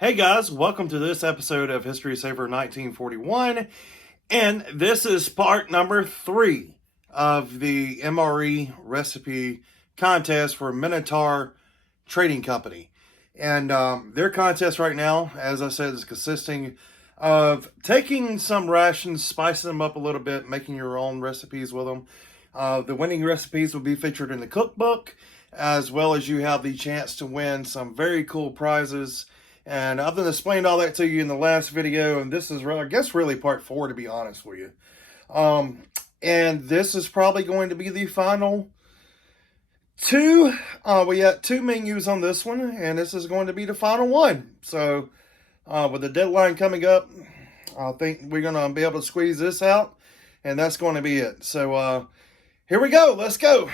Hey guys, welcome to this episode of History Saver 1941, and this is part number 3 of the MRE recipe contest for Minotaur Trading Company. And their contest right now, as I said, is consisting of taking some rations, spicing them up a little bit, making your own recipes with them. The winning recipes will be featured in the cookbook, as well as you have the chance to win some very cool prizes. And I've explained all that to you in the last video, and this is, I guess, really part 4, to be honest with you. And this is probably going to be the final 2. We got 2 menus on this one, and this is going to be the final one. So, with the deadline coming up, I think we're going to be able to squeeze this out, and that's going to be it. So, here we go. Let's go.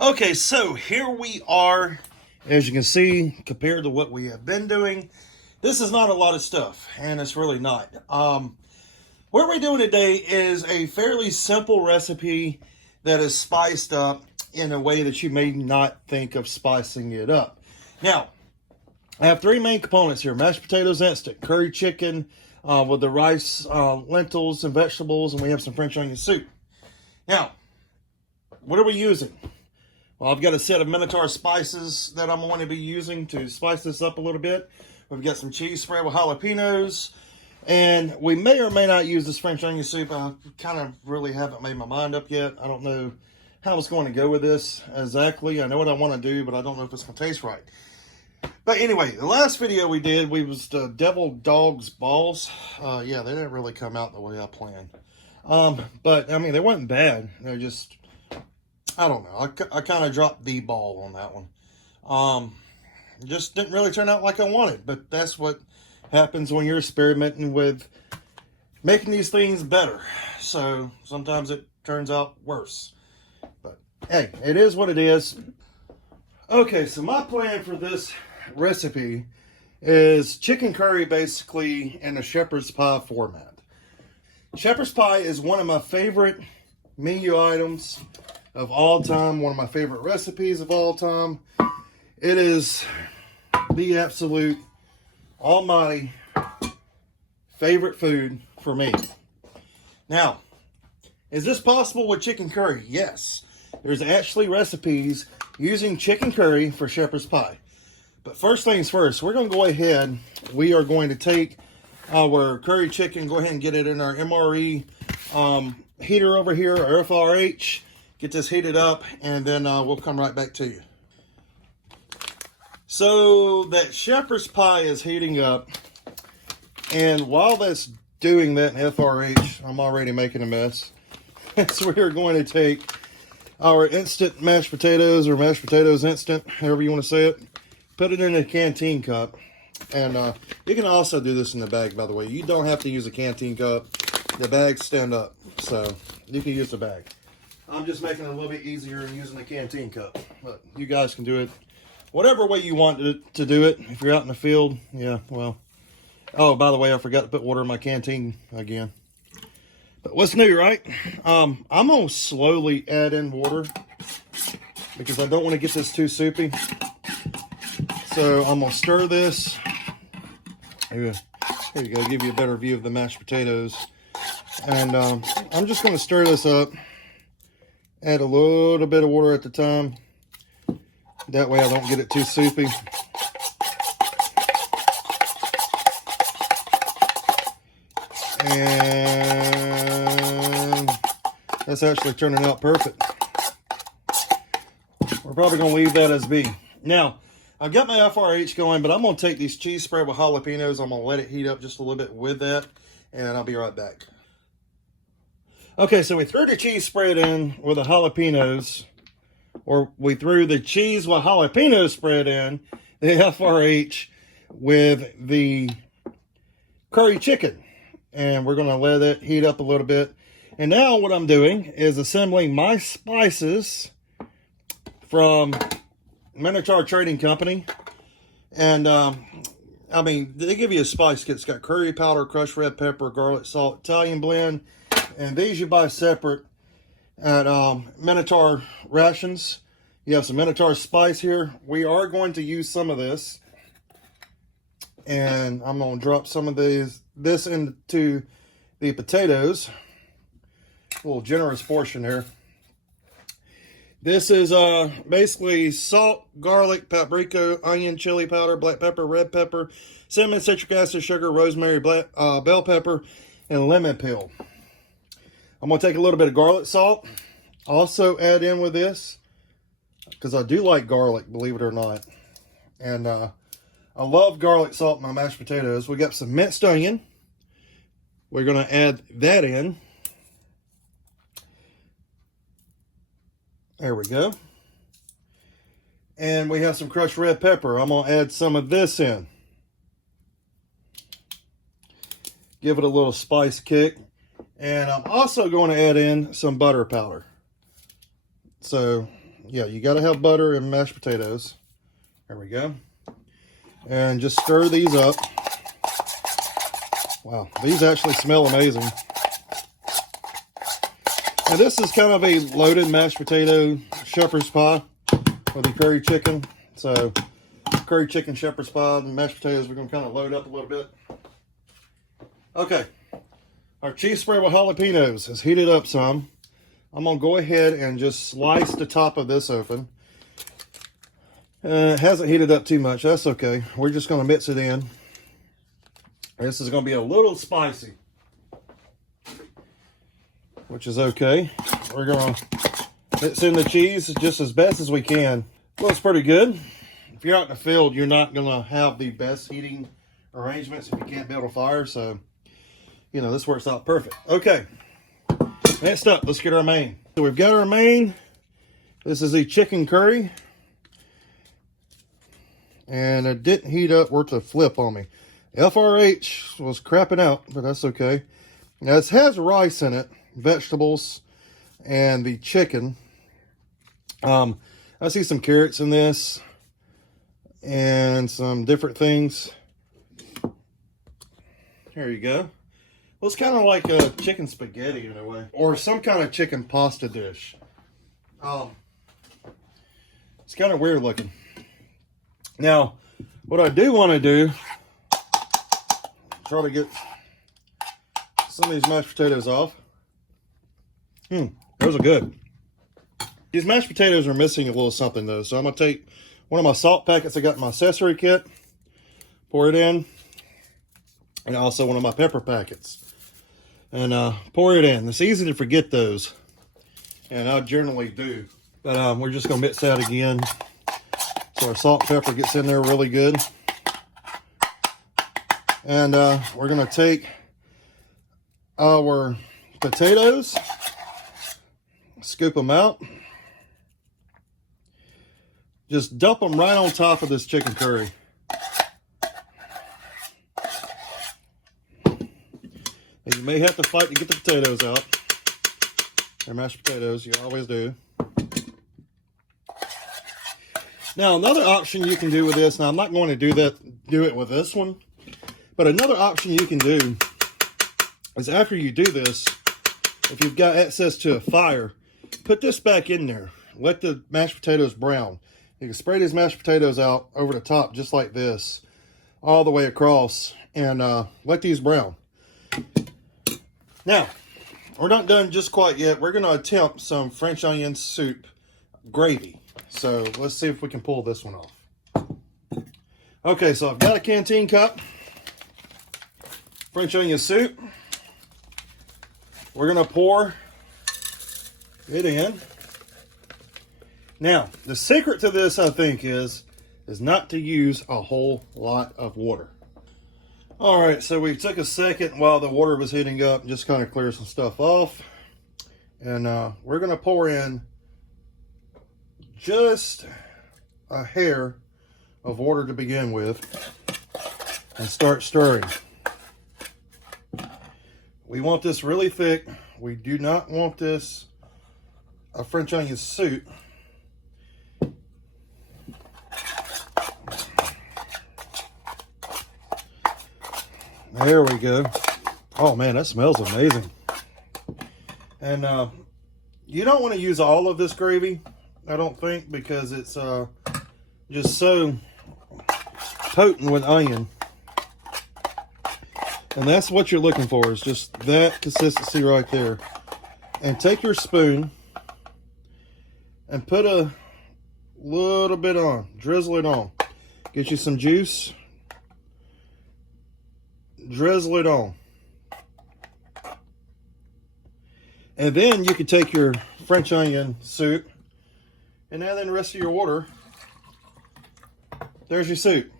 Okay, so here we are. As you can see, compared to what we have been doing, this is not a lot of stuff, and it's really not. What we're doing today is a fairly simple recipe that is spiced up in a way that you may not think of spicing it up. Now, I have 3 main components here: mashed potatoes instant, curry chicken with the rice, lentils, and vegetables, and we have some French onion soup. Now, what are we using? Well, I've got a set of Minotaur spices that I'm going to be using to spice this up a little bit. We've got some cheese spread with jalapenos, and we may or may not use this French onion soup. I kind of really haven't made my mind up yet. I don't know how it's going to go with this exactly. I know what I want to do, but I don't know if it's going to taste right. But anyway, the last video we did, was the deviled dog's balls. Yeah, they didn't really come out the way I planned. But, I mean, they weren't bad. They're just, I don't know. I kind of dropped the ball on that one. Just didn't really turn out like I wanted. But that's what happens when you're experimenting with making these things better. So sometimes it turns out worse. But hey, it is what it is. Okay, so my plan for this recipe is chicken curry, basically in a shepherd's pie format. Shepherd's pie is one of my favorite menu items of all time, one of my favorite recipes of all time. It is the absolute almighty favorite food for me. Now, is this possible with chicken curry? Yes. There's actually recipes using chicken curry for shepherd's pie. But first things first, we're going to go ahead. We are going to take our curry chicken, go ahead and get it in our MRE heater over here, our FRH. Get this heated up, and then we'll come right back to you. So that shepherd's pie is heating up, and while that's doing that in FRH, I'm already making a mess. So we're going to take our instant mashed potatoes, or mashed potatoes instant, however you want to say it, put it in a canteen cup. And you can also do this in the bag, by the way. You don't have to use a canteen cup. The bags stand up, so you can use the bag. I'm just making it a little bit easier using a canteen cup. But you guys can do it whatever way you want to do it. If you're out in the field, yeah, well. Oh, by the way, I forgot to put water in my canteen again. But what's new, right? I'm going to slowly add in water because I don't want to get this too soupy. So I'm going to stir this. Here you go, give you a better view of the mashed potatoes. And I'm just going to stir this up. Add a little bit of water at the time. That way I don't get it too soupy. And that's actually turning out perfect. We're probably going to leave that as be. Now, I've got my FRH going, but I'm going to take these cheese spread with jalapenos. I'm going to let it heat up just a little bit with that, and I'll be right back. Okay, so we threw the cheese spread in with the jalapenos, or we threw the cheese with jalapeno spread in the FRH with the curry chicken. And we're going to let it heat up a little bit. And now what I'm doing is assembling my spices from Minotaur Trading Company. And, I mean, they give you a spice kit. It's got curry powder, crushed red pepper, garlic, salt, Italian blend. And these you buy separate at Minotaur Rations. You have some Minotaur spice here. We are going to use some of this. and I'm going to drop some of this into the potatoes. A little generous portion here. This is basically salt, garlic, paprika, onion, chili powder, black pepper, red pepper, cinnamon, citric acid, sugar, rosemary, bell pepper, and lemon peel. I'm going to take a little bit of garlic salt. Also add in with this, because I do like garlic, believe it or not. And I love garlic salt in my mashed potatoes. We got some minced onion. We're going to add that in. There we go. And we have some crushed red pepper. I'm going to add some of this in. Give it a little spice kick. And I'm also going to add in some butter powder. So, yeah, you got to have butter in mashed potatoes. There we go. And just stir these up. Wow, these actually smell amazing. Now this is kind of a loaded mashed potato shepherd's pie with the curry chicken. So curry chicken, shepherd's pie, and mashed potatoes, we're going to kind of load up a little bit. Okay, our cheese spread with jalapenos is heated up some. I'm going to go ahead and just slice the top of this open. It hasn't heated up too much. That's okay. We're just going to mix it in. This is going to be a little spicy, which is okay. We're going to mix in the cheese just as best as we can. Looks pretty good. If you're out in the field, you're not going to have the best heating arrangements if you can't build a fire. So, you know, this works out perfect. Okay. Next up, let's get our main. So we've got our main. This is the chicken curry. And it didn't heat up worth a flip on me. FRH was crapping out, but that's okay. Now, this has rice in it, vegetables, and the chicken. I see some carrots in this, and some different things. Here you go. Well, it's kind of like a chicken spaghetti in a way, or some kind of chicken pasta dish. It's kind of weird looking. Now, what I do want to do, try to get some of these mashed potatoes off. Those are good. These mashed potatoes are missing a little something though, so I'm going to take one of my salt packets I got in my accessory kit, pour it in, and also one of my pepper packets. And pour it in. It's easy to forget those, and I generally do. But we're just going to mix that again so our salt and pepper gets in there really good. And we're going to take our potatoes, scoop them out, just dump them right on top of this chicken curry. And you may have to fight to get the potatoes out. They're mashed potatoes, you always do. Now, another option you can do with this, now I'm not going to do it with this one, but another option you can do is after you do this, if you've got access to a fire, put this back in there. Let the mashed potatoes brown. You can spray these mashed potatoes out over the top just like this, all the way across, and let these brown. Now, we're not done just quite yet. We're going to attempt some French onion soup gravy. So let's see if we can pull this one off. Okay, so I've got a canteen cup, French onion soup. We're going to pour it in. Now, the secret to this, I think, is not to use a whole lot of water. All right, so we took a second while the water was heating up and just kind of clear some stuff off. And we're going to pour in just a hair of water to begin with and start stirring. We want this really thick. We do not want this a French onion soup. There we go. Oh man, that smells amazing. And you don't want to use all of this gravy, I don't think, because it's just so potent with onion. And that's what you're looking for, is just that consistency right there. And take your spoon and put a little bit on. Drizzle it on. Get you some juice. Drizzle it on. And then you can take your French onion soup and add in the rest of your water. There's your soup.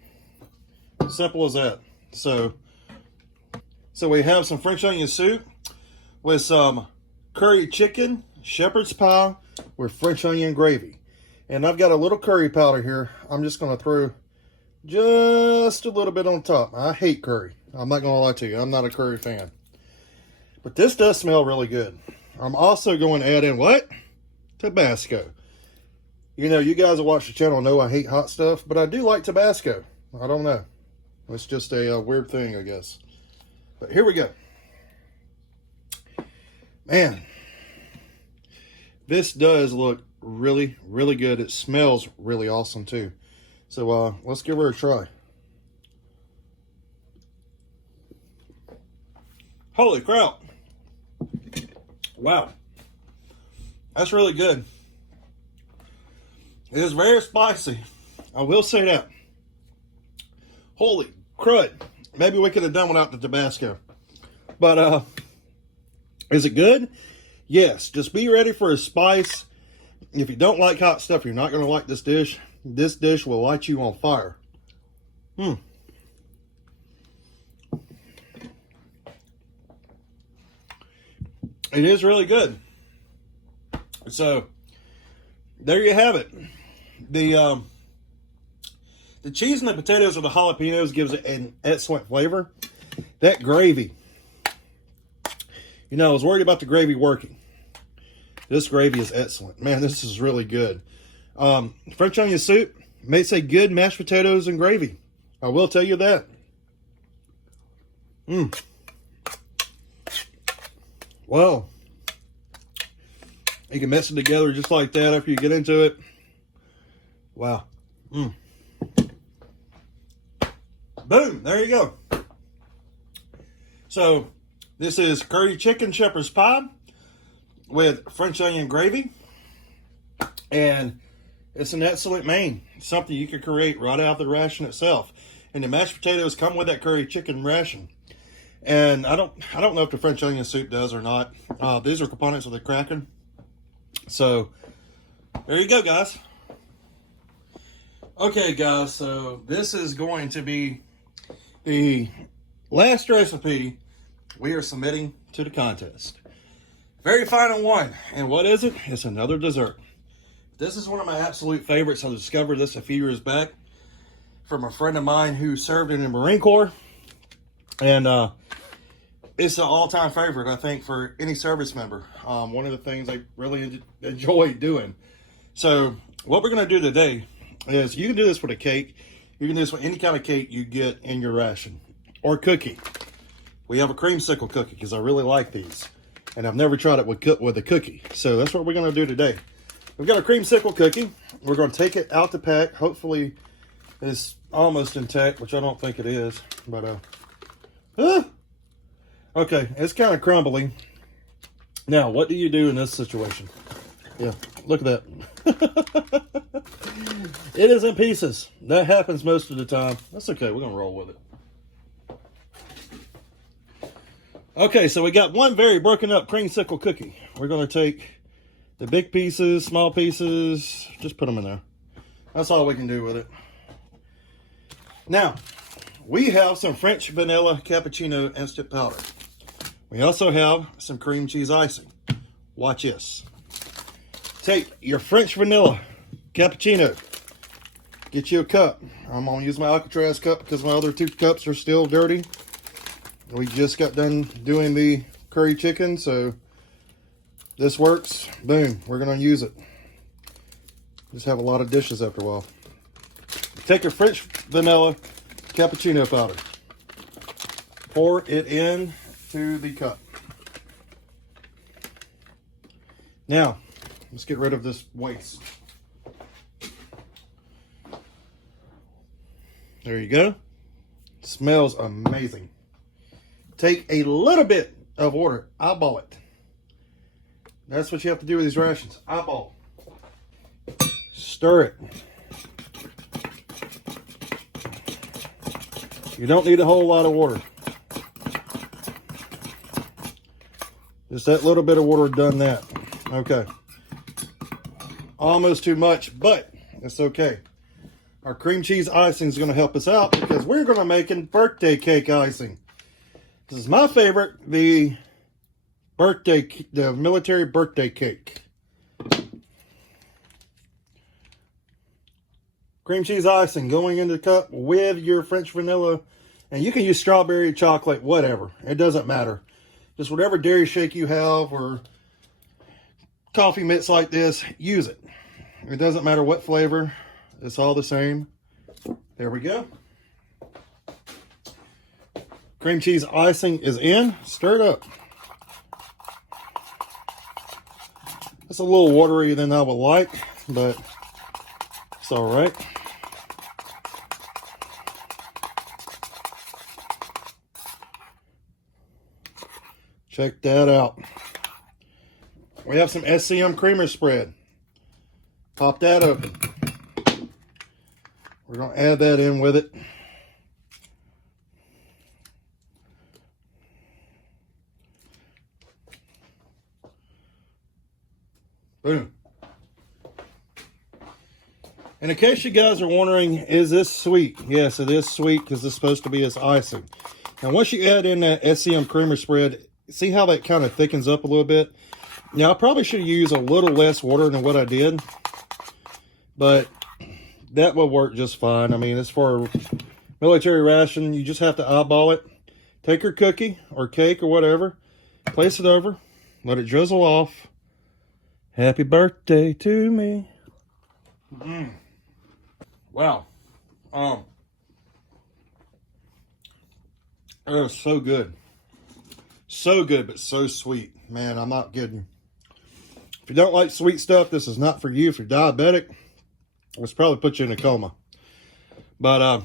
Simple as that. So we have some French onion soup with some curry chicken, shepherd's pie with French onion gravy. And I've got a little curry powder here. I'm just going to throw just a little bit on top. I hate curry. I'm not going to lie to you. I'm not a curry fan. But this does smell really good. I'm also going to add in what? Tabasco. You know, you guys that watch the channel know I hate hot stuff, but I do like Tabasco. I don't know. It's just a weird thing, I guess. But here we go. Man, this does look really, really good. It smells really awesome too. So let's give her a try. Holy crap. Wow. That's really good. It is very spicy. I will say that. Holy crud. Maybe we could have done without the Tabasco. But is it good? Yes. Just be ready for a spice. If you don't like hot stuff, you're not going to like this dish. This dish will light you on fire. It is really good. So there you have it. The cheese and the potatoes or the jalapenos gives it an excellent flavor. That gravy, you know, I was worried about the gravy working. This gravy is excellent. Man, this is really good. French onion soup makes a good mashed potatoes and gravy. I will tell you that. Well, you can mix it together just like that after you get into it. Wow. Boom, there you go. So this is curry chicken shepherd's pie with French onion gravy, and it's an excellent main. Something you could create right out of the ration itself. And the mashed potatoes come with that curry chicken ration. And I don't know if the French onion soup does or not. These are components of the Kraken. So there you go, guys. Okay, guys, so this is going to be the last recipe we are submitting to the contest. Very final one. And what is it? It's another dessert. This is one of my absolute favorites. I discovered this a few years back from a friend of mine who served in the Marine Corps. And it's an all-time favorite, I think, for any service member. One of the things I really enjoy doing. So what we're going to do today is, you can do this with a cake. You can do this with any kind of cake you get in your ration. Or cookie. We have a creamsicle cookie because I really like these. And I've never tried it with a cookie. So that's what we're going to do today. We've got a creamsicle cookie. We're going to take it out the pack. Hopefully it's almost intact, which I don't think it is. But, okay, it's kind of crumbly. Now, what do you do in this situation? Yeah, look at that. It is in pieces. That happens most of the time. That's okay. We're going to roll with it. Okay, so we got one very broken up creamsicle cookie. We're going to take the big pieces, small pieces, just put them in there. That's all we can do with it. Now, we have some French vanilla cappuccino instant powder. We also have some cream cheese icing. Watch this. Take your French vanilla cappuccino. Get you a cup. I'm going to use my Alcatraz cup because my other two cups are still dirty. We just got done doing the curry chicken, so this works. Boom, we're going to use it. Just have a lot of dishes after a while. Take your French vanilla cappuccino powder. Pour it into the cup. Now, let's get rid of this waste. There you go. It smells amazing. take a little bit of water, eyeball it. That's what you have to do with these rations. Eyeball. Stir it. You don't need a whole lot of water. Just that little bit of water done that. Okay. Almost too much, but it's okay. Our cream cheese icing is going to help us out because we're going to make a birthday cake icing. This is my favorite, the military birthday cake. Cream cheese icing going into the cup with your French vanilla. And you can use strawberry, chocolate, whatever. It doesn't matter. Just whatever dairy shake you have or coffee mix like this, use it. It doesn't matter what flavor. It's all the same. There we go. Cream cheese icing is in. Stir it up. It's a little watery than I would like, but it's all right. Check that out. We have some SCM creamer spread. Pop that open. We're going to add that in with it. Boom. And in case you guys are wondering, is this sweet? Yes, it is sweet because it's supposed to be its icing. Now, once you add in that SCM creamer spread, see how that kind of thickens up a little bit? Now, I probably should use a little less water than what I did, but that will work just fine. I mean, it's for a military ration. You just have to eyeball it. Take your cookie or cake or whatever, place it over, let it drizzle off. Happy birthday to me. Wow. It was so good. So good, but so sweet. Man, I'm not kidding. If you don't like sweet stuff, this is not for you. If you're diabetic, it's probably put you in a coma. But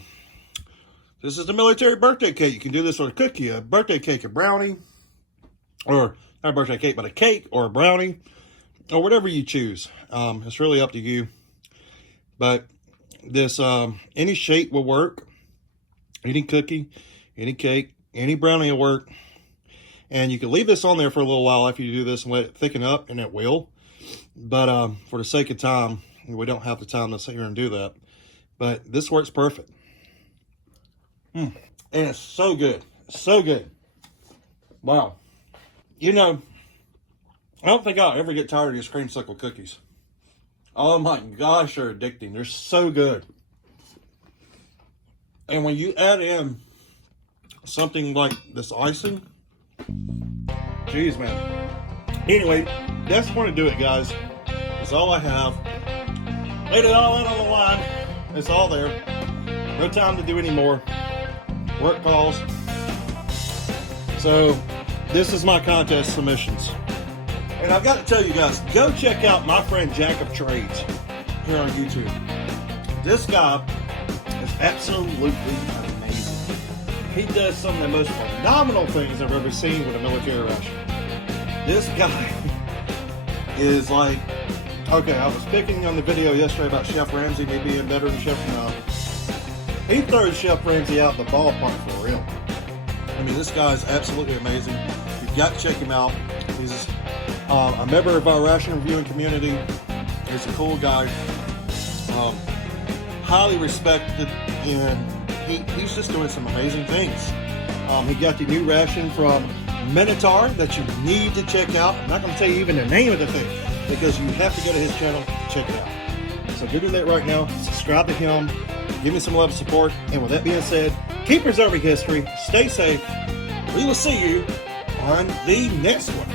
this is the military birthday cake. You can do this with a cookie, a birthday cake, a brownie, or not a birthday cake, but a cake or a brownie, or whatever you choose. It's really up to you. But this, any shape will work. Any cookie, any cake, any brownie will work. And you can leave this on there for a little while after you do this and let it thicken up, and it will. But for the sake of time, we don't have the time to sit here and do that. But this works perfect. And it's so good. So good. Wow. You know, I don't think I'll ever get tired of these creamsicle cookies. Oh my gosh, they're addicting. They're so good. And when you add in something like this icing, jeez, man. Anyway, that's going to do it, guys. That's all I have. Laid it all out on the line. It's all there. No time to do any more. Work calls. So, this is my contest submissions. And I've got to tell you guys, go check out my friend Jack of Trades here on YouTube. This guy is absolutely amazing. He does some of the most phenomenal things I've ever seen with a military ration. This guy is like, okay, I was picking on the video yesterday about Chef Ramsay, me being better than Chef. He throws Chef Ramsay out the ballpark for real. I mean, this guy's absolutely amazing. You've got to check him out. He's a member of our ration reviewing community. He's a cool guy. Highly respected, and he's just doing some amazing things. He got the new ration from Minotaur that you need to check out. I'm not going to tell you even the name of the thing because you have to go to his channel and check it out. So go do that right now. Subscribe to him. Give me some love and support. And with that being said, keep preserving history. Stay safe. We will see you on the next one.